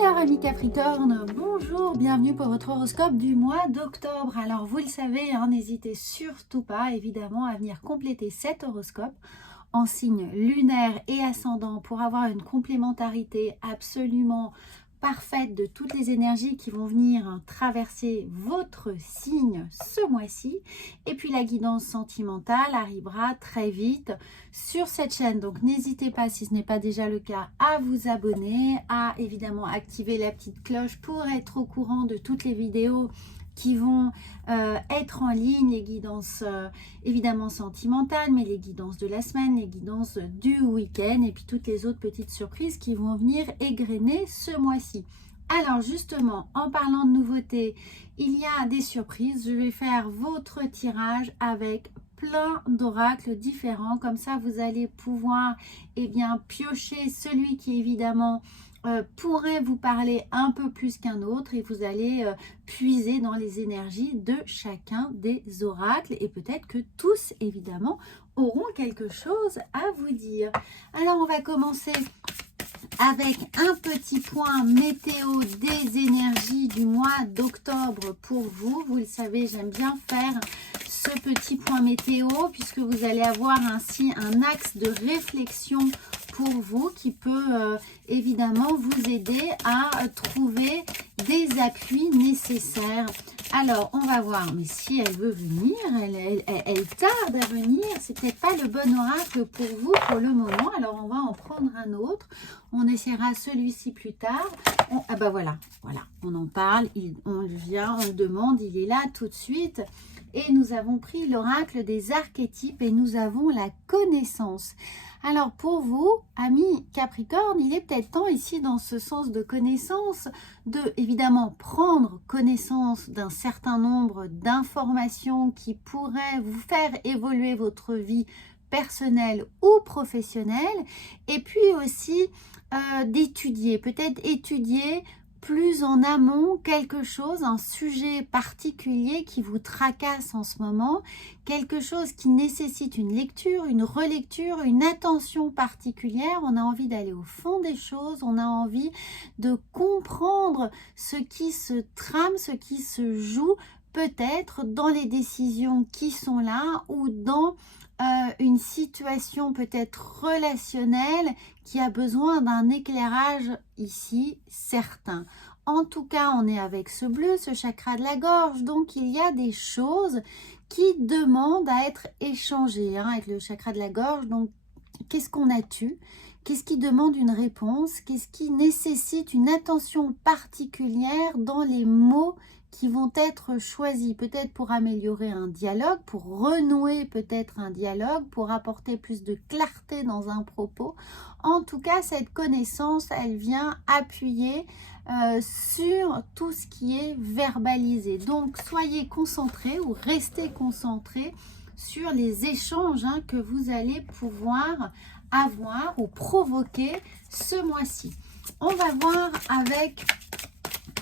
Alors amis Capricorne, bonjour, bienvenue pour votre horoscope du mois d'octobre. Alors vous le savez, n'hésitez surtout pas évidemment à venir compléter cet horoscope en signe lunaire et ascendant pour avoir une complémentarité absolument parfaite de toutes les énergies qui vont venir traverser votre signe ce mois-ci. Et puis la guidance sentimentale arrivera très vite sur cette chaîne. Donc n'hésitez pas, si ce n'est pas déjà le cas, à vous abonner, à évidemment activer la petite cloche pour être au courant de toutes les vidéos qui vont être en ligne, les guidances évidemment sentimentales, mais les guidances de la semaine, les guidances du week-end et puis toutes les autres petites surprises qui vont venir égrener ce mois-ci. Alors justement, en parlant de nouveautés, il y a des surprises. Je vais faire votre tirage avec plein d'oracles différents. Comme ça, vous allez pouvoir piocher celui qui évidemment pourrait vous parler un peu plus qu'un autre et vous allez puiser dans les énergies de chacun des oracles et peut-être que tous évidemment auront quelque chose à vous dire. Alors on va commencer avec un petit point météo des énergies du mois d'octobre pour vous. Vous le savez, j'aime bien faire ce petit point météo puisque vous allez avoir ainsi un axe de réflexion pour vous qui peut évidemment vous aider à trouver des appuis nécessaires. Alors, on va voir, mais si elle veut venir, elle tarde à venir, c'est peut-être pas le bon oracle pour vous pour le moment. Alors, on va en prendre un autre. On essaiera celui-ci plus tard. Ah bah voilà, on en parle, on vient, on le demande, il est là tout de suite. Et nous avons pris l'oracle des archétypes et nous avons la connaissance. Alors pour vous, amis Capricorne, il est peut-être temps ici dans ce sens de connaissance de évidemment prendre connaissance d'un certain nombre d'informations qui pourraient vous faire évoluer votre vie personnelle ou professionnelle et puis aussi d'étudier, peut-être étudier plus en amont quelque chose, un sujet particulier qui vous tracasse en ce moment, quelque chose qui nécessite une lecture, une relecture, une attention particulière. On a envie d'aller au fond des choses, on a envie de comprendre ce qui se trame, ce qui se joue peut-être dans les décisions qui sont là ou dans une situation peut-être relationnelle qui a besoin d'un éclairage ici certain. En tout cas, on est avec ce bleu, ce chakra de la gorge, donc il y a des choses qui demandent à être échangées avec le chakra de la gorge. Donc, qu'est-ce qu'on a tu? Qu'est-ce qui demande une réponse? Qu'est-ce qui nécessite une attention particulière dans les mots qui vont être choisis, peut-être pour améliorer un dialogue, pour renouer peut-être un dialogue, pour apporter plus de clarté dans un propos. En tout cas, cette connaissance, elle vient appuyer sur tout ce qui est verbalisé. Donc, soyez concentrés ou restez concentrés sur les échanges que vous allez pouvoir avoir ou provoquer ce mois-ci. On va voir avec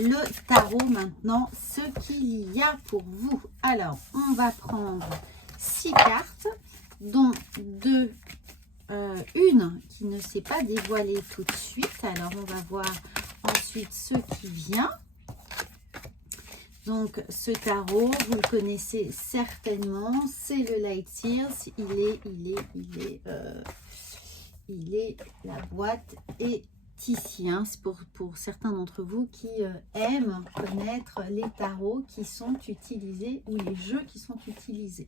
le tarot maintenant ce qu'il y a pour vous. Alors, on va prendre 6 cartes, dont une qui ne s'est pas dévoilée tout de suite. Alors, on va voir ensuite ce qui vient. Donc, ce tarot, vous le connaissez certainement, c'est le Light Seals. Il est la boîte est ici, c'est pour certains d'entre vous qui aiment connaître les tarots qui sont utilisés ou les jeux qui sont utilisés.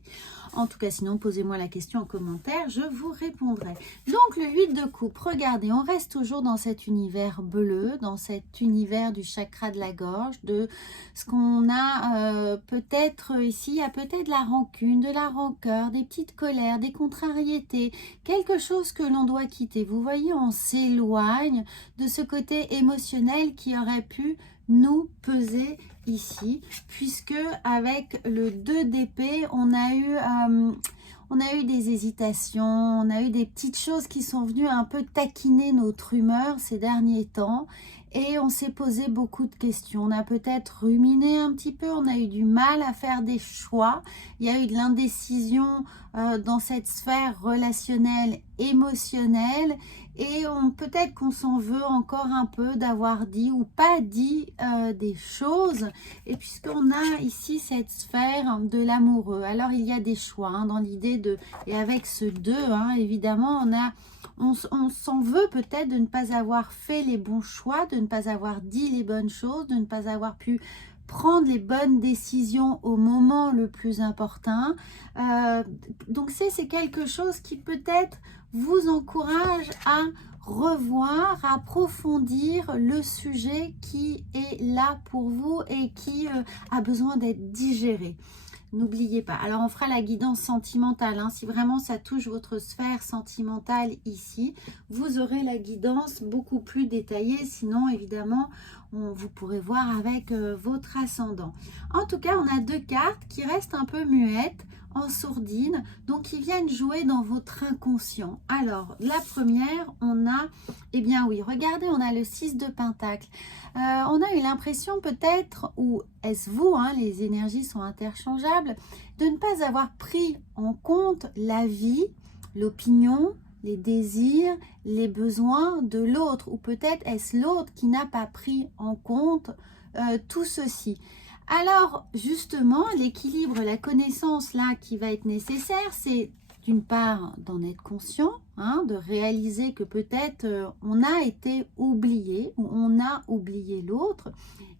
En tout cas, sinon, posez-moi la question en commentaire, je vous répondrai. Donc, le 8 de coupe, regardez, on reste toujours dans cet univers bleu, dans cet univers du chakra de la gorge, de ce qu'on a peut-être ici, il y a peut-être de la rancune, de la rancœur, des petites colères, des contrariétés, quelque chose que l'on doit quitter. Vous voyez, on s'éloigne de ce côté émotionnel qui aurait pu nous peser ici, puisque avec le 2 d'épée, on a eu des hésitations, on a eu des petites choses qui sont venues un peu taquiner notre humeur ces derniers temps et on s'est posé beaucoup de questions. On a peut-être ruminé un petit peu, on a eu du mal à faire des choix. Il y a eu de l'indécision dans cette sphère relationnelle, émotionnelle et peut-être qu'on s'en veut encore un peu d'avoir dit ou pas dit des choses. Et puisqu'on a ici cette sphère de l'amoureux, alors il y a des choix hein, dans l'idée de, et avec ce 2 hein, évidemment on s'en veut peut-être de ne pas avoir fait les bons choix, de ne pas avoir dit les bonnes choses, de ne pas avoir pu prendre les bonnes décisions au moment le plus important. Donc c'est quelque chose qui peut-être vous encourage à revoir, approfondir le sujet qui est là pour vous et qui a besoin d'être digéré. N'oubliez pas. Alors, on fera la guidance sentimentale. Hein. Si vraiment ça touche votre sphère sentimentale ici, vous aurez la guidance beaucoup plus détaillée. Sinon, évidemment, vous pourrez voir avec votre ascendant. En tout cas, on a 2 cartes qui restent un peu muettes, en sourdine, donc qui viennent jouer dans votre inconscient. Alors, la première, on a, eh bien oui, regardez, on a le 6 de Pentacle. On a eu l'impression peut-être, ou est-ce vous, hein, les énergies sont interchangeables, de ne pas avoir pris en compte la vie, l'opinion, les désirs, les besoins de l'autre, ou peut-être est-ce l'autre qui n'a pas pris en compte tout ceci. Alors, justement, l'équilibre, la connaissance là qui va être nécessaire, c'est d'une part d'en être conscient, hein, de réaliser que peut-être on a été oublié ou on a oublié l'autre,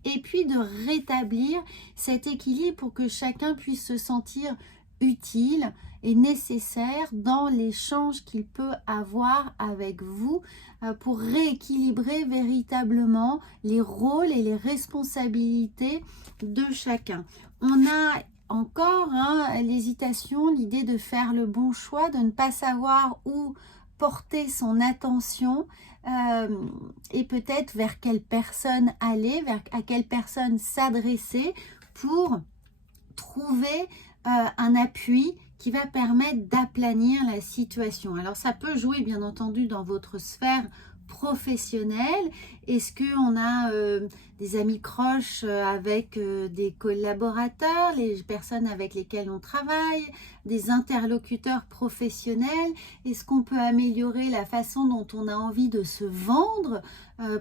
et puis de rétablir cet équilibre pour que chacun puisse se sentir utile et nécessaire dans l'échange qu'il peut avoir avec vous pour rééquilibrer véritablement les rôles et les responsabilités de chacun. On a encore hein, l'hésitation, l'idée de faire le bon choix, de ne pas savoir où porter son attention et peut-être vers quelle personne aller, à quelle personne s'adresser pour trouver un appui qui va permettre d'aplanir la situation. Alors ça peut jouer bien entendu dans votre sphère professionnelle. Est-ce qu'on a des amis proches avec des collaborateurs, les personnes avec lesquelles on travaille, des interlocuteurs professionnels? Est-ce qu'on peut améliorer la façon dont on a envie de se vendre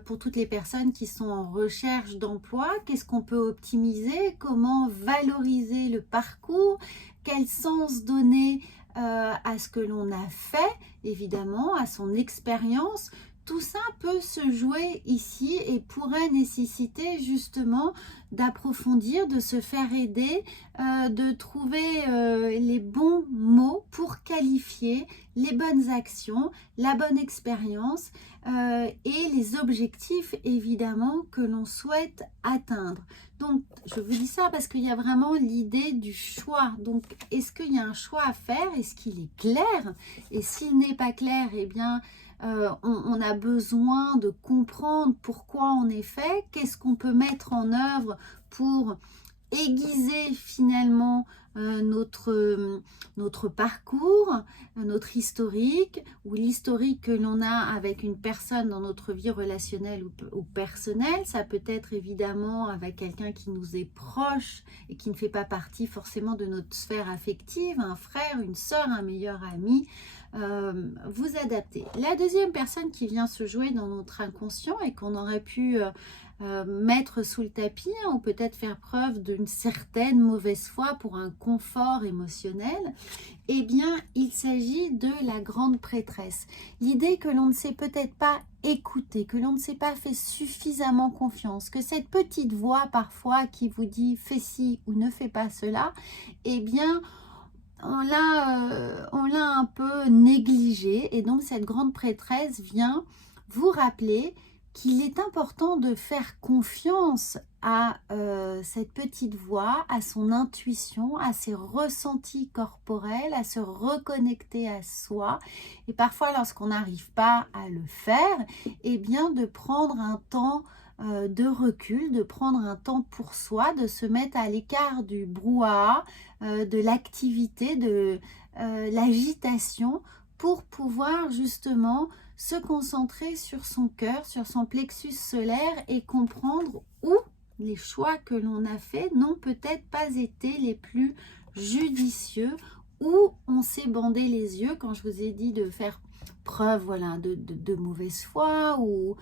pour toutes les personnes qui sont en recherche d'emploi? Qu'est-ce qu'on peut optimiser? Comment valoriser le parcours? Quel sens donner à ce que l'on a fait, évidemment, à son expérience? Tout ça peut se jouer ici et pourrait nécessiter justement d'approfondir, de se faire aider, de trouver les bons mots pour qualifier les bonnes actions, la bonne expérience et les objectifs évidemment que l'on souhaite atteindre. Donc, je vous dis ça parce qu'il y a vraiment l'idée du choix. Donc, est-ce qu'il y a un choix à faire? Est-ce qu'il est clair? Et s'il n'est pas clair, eh bien, on a besoin de comprendre pourquoi on est fait, qu'est-ce qu'on peut mettre en œuvre pour aiguiser finalement notre parcours, notre historique ou l'historique que l'on a avec une personne dans notre vie relationnelle ou personnelle. Ça peut être évidemment avec quelqu'un qui nous est proche et qui ne fait pas partie forcément de notre sphère affective, un frère, une sœur, un meilleur ami. Vous adaptez. La deuxième personne qui vient se jouer dans notre inconscient et qu'on aurait pu mettre sous le tapis hein, ou peut-être faire preuve d'une certaine mauvaise foi pour un confort émotionnel, eh bien il s'agit de la grande prêtresse. L'idée que l'on ne s'est peut-être pas écouté, que l'on ne s'est pas fait suffisamment confiance, que cette petite voix parfois qui vous dit fais ci ou ne fais pas cela, eh bien on l'a un peu négligé et donc cette grande prêtresse vient vous rappeler qu'il est important de faire confiance à cette petite voix, à son intuition, à ses ressentis corporels, à se reconnecter à soi. Et parfois, lorsqu'on n'arrive pas à le faire, eh bien de prendre un temps de recul, de prendre un temps pour soi, de se mettre à l'écart du brouhaha, de l'activité, de l'agitation pour pouvoir justement se concentrer sur son cœur, sur son plexus solaire et comprendre où les choix que l'on a faits n'ont peut-être pas été les plus judicieux, où on s'est bandé les yeux quand je vous ai dit de faire preuve voilà, de mauvaise foi ou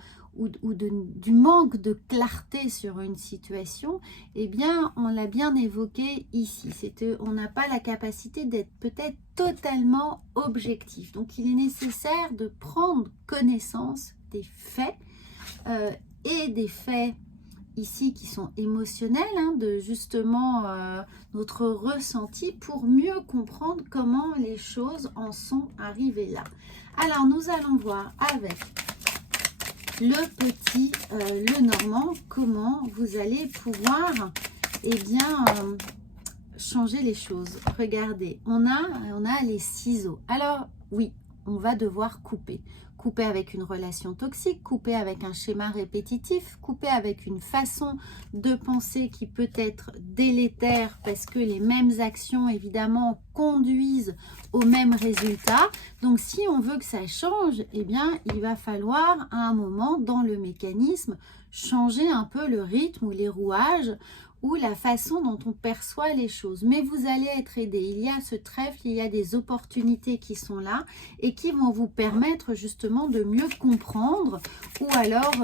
du manque de clarté sur une situation, eh bien, on l'a bien évoqué ici. On n'a pas la capacité d'être peut-être totalement objectif. Donc, il est nécessaire de prendre connaissance des faits et des faits ici qui sont émotionnels, hein, de justement notre ressenti pour mieux comprendre comment les choses en sont arrivées là. Alors, nous allons voir avec le petit Lenormand comment vous allez pouvoir changer les choses. Regardez, on a les ciseaux. Alors, oui, on va devoir couper. Couper avec une relation toxique, couper avec un schéma répétitif, couper avec une façon de penser qui peut être délétère parce que les mêmes actions, évidemment, conduisent au même résultat. Donc, si on veut que ça change, eh bien, il va falloir, à un moment, dans le mécanisme, changer un peu le rythme ou les rouages ou la façon dont on perçoit les choses. Mais vous allez être aidé. Il y a ce trèfle, il y a des opportunités qui sont là et qui vont vous permettre justement de mieux comprendre ou alors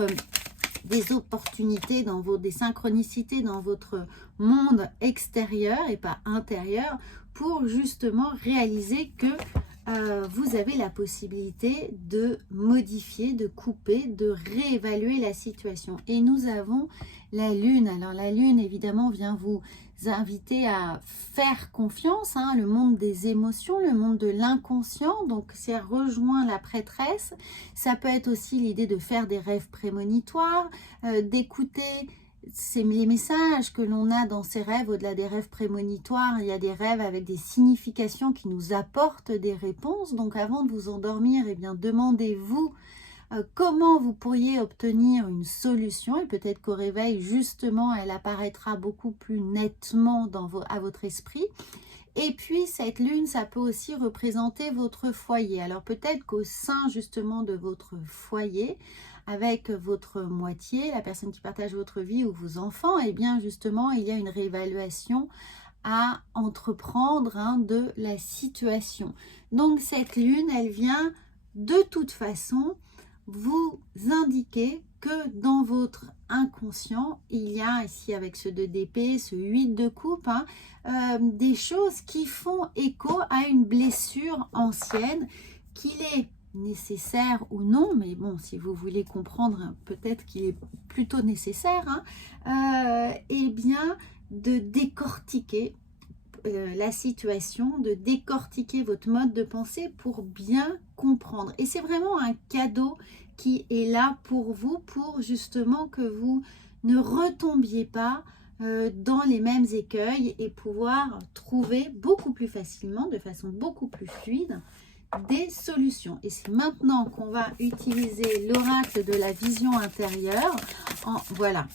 des opportunités, des synchronicités dans votre monde extérieur et pas intérieur pour justement réaliser que vous avez la possibilité de modifier, de couper, de réévaluer la situation. Et nous avons la Lune. Alors la Lune, évidemment, vient vous inviter à faire confiance, hein, le monde des émotions, le monde de l'inconscient. Donc, ça rejoint la prêtresse. Ça peut être aussi l'idée de faire des rêves prémonitoires, d'écouter les messages que l'on a dans ces rêves. Au-delà des rêves prémonitoires, il y a des rêves avec des significations qui nous apportent des réponses. Donc avant de vous endormir, eh bien, demandez-vous comment vous pourriez obtenir une solution. Et peut-être qu'au réveil, justement, elle apparaîtra beaucoup plus nettement à votre esprit. Et puis, cette lune, ça peut aussi représenter votre foyer. Alors, peut-être qu'au sein, justement, de votre foyer, avec votre moitié, la personne qui partage votre vie ou vos enfants, eh bien, justement, il y a une réévaluation à entreprendre, hein, de la situation. Donc, cette lune, elle vient de toute façon vous indiquer que dans votre inconscient, il y a ici avec ce 2 d'épée, ce 8 de coupe, hein, des choses qui font écho à une blessure ancienne qu'il est nécessaire ou non, mais bon, si vous voulez comprendre, hein, peut-être qu'il est plutôt nécessaire, hein, eh bien, de décortiquer la situation, de décortiquer votre mode de pensée pour bien comprendre. Et c'est vraiment un cadeau qui est là pour vous, pour justement que vous ne retombiez pas dans les mêmes écueils et pouvoir trouver beaucoup plus facilement, de façon beaucoup plus fluide, des solutions. Et c'est maintenant qu'on va utiliser l'oracle de la vision intérieure. Voilà.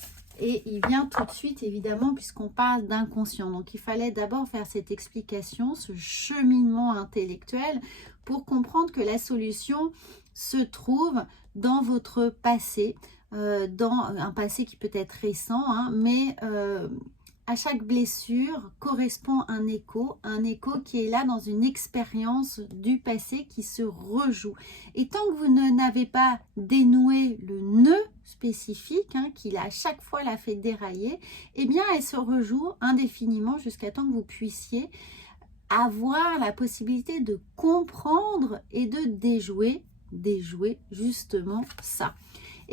Et il vient tout de suite, évidemment, puisqu'on parle d'inconscient. Donc, il fallait d'abord faire cette explication, ce cheminement intellectuel, pour comprendre que la solution se trouve dans votre passé, dans un passé qui peut être récent, hein, mais à chaque blessure correspond un écho qui est là dans une expérience du passé qui se rejoue. Et tant que vous n'avez pas dénoué le nœud spécifique, hein, qui à chaque fois l'a fait dérailler, eh bien elle se rejoue indéfiniment jusqu'à temps que vous puissiez avoir la possibilité de comprendre et de déjouer justement ça.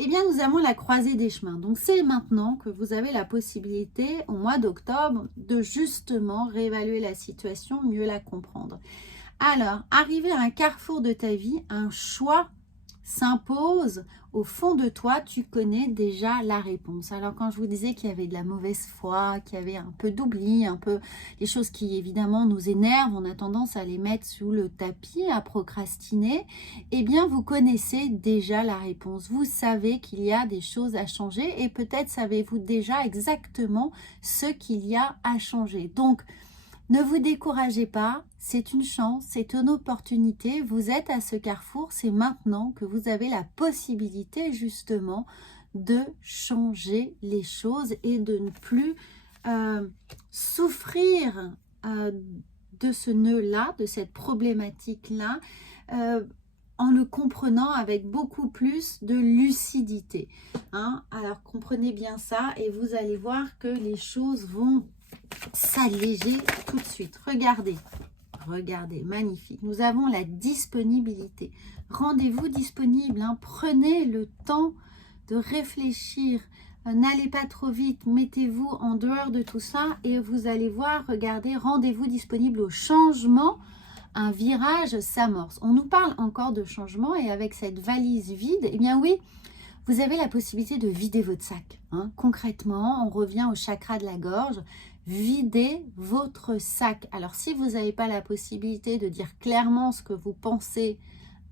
Eh bien, nous avons la croisée des chemins. Donc, c'est maintenant que vous avez la possibilité, au mois d'octobre, de justement réévaluer la situation, mieux la comprendre. Alors, arrivé à un carrefour de ta vie, un choix s'impose. Au fond de toi, tu connais déjà la réponse. Alors, quand je vous disais qu'il y avait de la mauvaise foi, qu'il y avait un peu d'oubli, un peu des choses qui, évidemment, nous énervent, on a tendance à les mettre sous le tapis, à procrastiner, eh bien, vous connaissez déjà la réponse. Vous savez qu'il y a des choses à changer et peut-être savez-vous déjà exactement ce qu'il y a à changer. Donc, ne vous découragez pas, c'est une chance, c'est une opportunité. Vous êtes à ce carrefour, c'est maintenant que vous avez la possibilité justement de changer les choses et de ne plus souffrir de ce nœud-là, de cette problématique-là, en le comprenant avec beaucoup plus de lucidité. Hein. Alors comprenez bien ça et vous allez voir que les choses vont s'alléger tout de suite. Regardez, regardez, magnifique. Nous avons la disponibilité. Rendez-vous disponible. Hein. Prenez le temps de réfléchir. N'allez pas trop vite. Mettez-vous en dehors de tout ça et vous allez voir, regardez, rendez-vous disponible au changement. Un virage s'amorce. On nous parle encore de changement et avec cette valise vide, eh bien oui, vous avez la possibilité de vider votre sac. Hein. Concrètement, on revient au chakra de la gorge. Videz votre sac. Alors, si vous n'avez pas la possibilité de dire clairement ce que vous pensez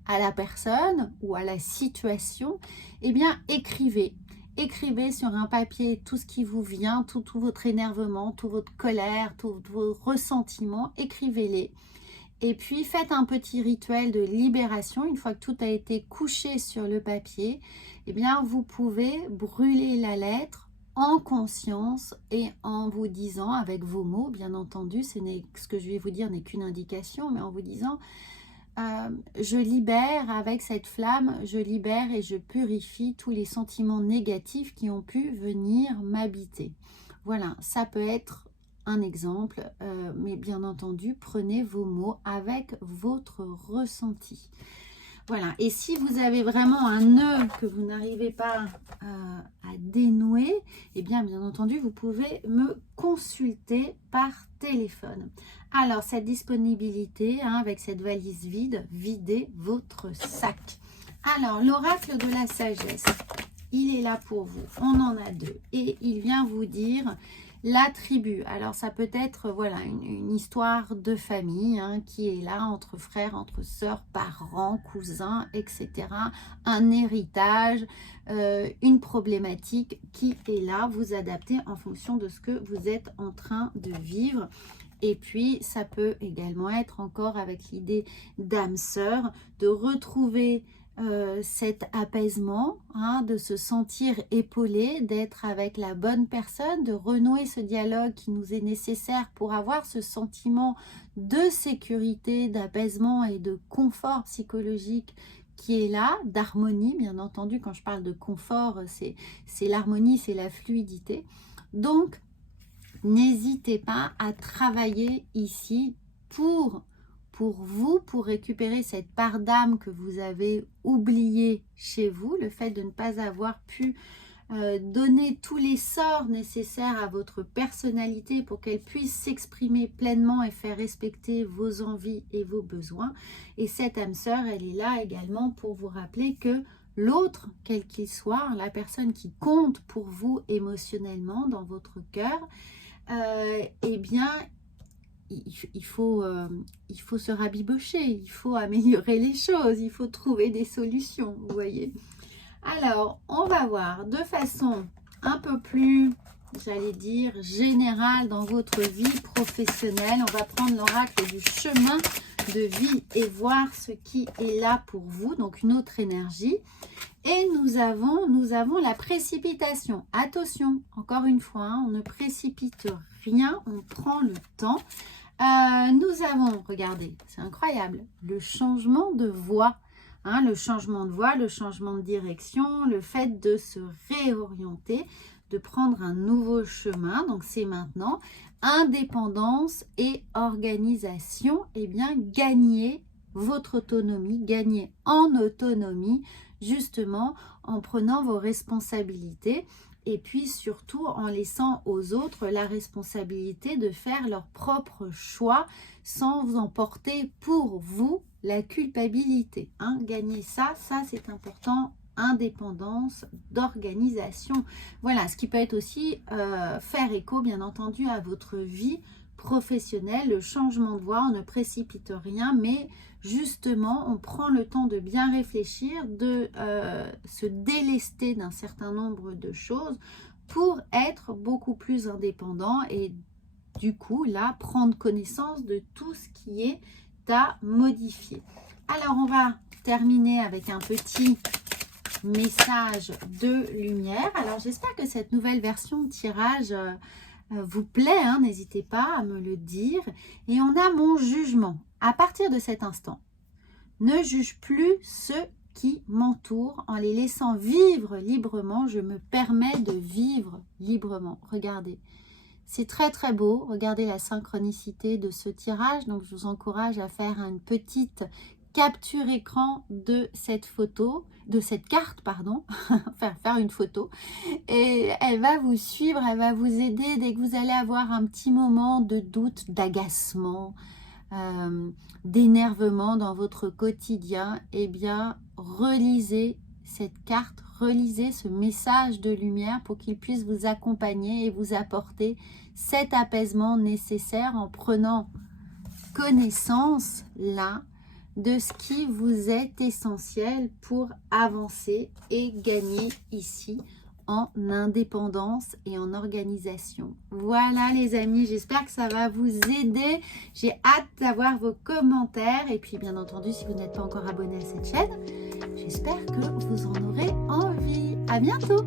à la personne ou à la situation, eh bien, écrivez. Écrivez sur un papier tout ce qui vous vient, tout votre énervement, toute votre colère, tous vos ressentiments. Écrivez-les. Et puis, faites un petit rituel de libération. Une fois que tout a été couché sur le papier, eh bien, vous pouvez brûler la lettre en conscience et en vous disant, avec vos mots, bien entendu, ce que je vais vous dire n'est qu'une indication, mais en vous disant, je libère avec cette flamme, je libère et je purifie tous les sentiments négatifs qui ont pu venir m'habiter. Voilà, ça peut être un exemple, mais bien entendu, prenez vos mots avec votre ressenti. Voilà, et si vous avez vraiment un nœud que vous n'arrivez pas à dénouer, eh bien entendu, vous pouvez me consulter par téléphone. Alors, cette disponibilité, hein, avec cette valise vide, videz votre sac. Alors, l'oracle de la sagesse, il est là pour vous. On en a deux. Et il vient vous dire la tribu. Alors, ça peut être voilà, une histoire de famille hein, qui est là entre frères, entre sœurs, parents, cousins, etc. Un héritage, une problématique qui est là. Vous adaptez en fonction de ce que vous êtes en train de vivre. Et puis, ça peut également être encore avec l'idée d'âme sœur, de retrouver cet apaisement, hein, de se sentir épaulé, d'être avec la bonne personne, de renouer ce dialogue qui nous est nécessaire pour avoir ce sentiment de sécurité, d'apaisement et de confort psychologique qui est là, d'harmonie, bien entendu. Quand je parle de confort, c'est l'harmonie, c'est la fluidité. Donc, n'hésitez pas à travailler ici pour vous, pour récupérer cette part d'âme que vous avez oubliée chez vous, le fait de ne pas avoir pu donner tous les sorts nécessaires à votre personnalité pour qu'elle puisse s'exprimer pleinement et faire respecter vos envies et vos besoins. Et cette âme sœur, elle est là également pour vous rappeler que l'autre, quel qu'il soit, la personne qui compte pour vous émotionnellement dans votre cœur, eh bien, il faut se rabibocher, il faut améliorer les choses, il faut trouver des solutions, vous voyez. Alors, on va voir de façon un peu plus, j'allais dire, générale dans votre vie professionnelle. On va prendre l'oracle du chemin de vie et voir ce qui est là pour vous, donc une autre énergie. Et nous avons la précipitation. Attention, encore une fois, hein, on ne précipite rien, on prend le temps. Nous avons, regardez, c'est incroyable, le changement de voie. Hein, le changement de voie, le changement de direction, le fait de se réorienter, de prendre un nouveau chemin. Donc, c'est maintenant indépendance et organisation. Eh bien, gagnez votre autonomie, gagnez en autonomie, justement, en prenant vos responsabilités. Et puis surtout en laissant aux autres la responsabilité de faire leur propre choix sans vous emporter pour vous la culpabilité. Hein. Gagner ça c'est important. Indépendance d'organisation. Voilà, ce qui peut être aussi faire écho bien entendu à votre vie professionnelle, le changement de voie, on ne précipite rien, mais justement, on prend le temps de bien réfléchir, de se délester d'un certain nombre de choses pour être beaucoup plus indépendant et du coup, là, prendre connaissance de tout ce qui est à modifier. Alors, on va terminer avec un petit message de lumière. Alors, j'espère que cette nouvelle version de tirage vous plaît, hein, n'hésitez pas à me le dire. Et on a mon jugement. À partir de cet instant, Ne juge plus ceux qui m'entourent. En les laissant vivre librement, je me permets de vivre librement. Regardez. C'est très très beau. Regardez la synchronicité de ce tirage. Donc je vous encourage à faire une petite capture écran de cette photo, de cette carte, pardon, faire une photo. Et elle va vous suivre, elle va vous aider dès que vous allez avoir un petit moment de doute, d'agacement, d'énervement dans votre quotidien. Eh bien, relisez cette carte, relisez ce message de lumière pour qu'il puisse vous accompagner et vous apporter cet apaisement nécessaire en prenant connaissance là de ce qui vous est essentiel pour avancer et gagner ici en indépendance et en organisation. Voilà les amis, j'espère que ça va vous aider. J'ai hâte d'avoir vos commentaires et puis bien entendu si vous n'êtes pas encore abonné à cette chaîne, j'espère que vous en aurez envie. À bientôt.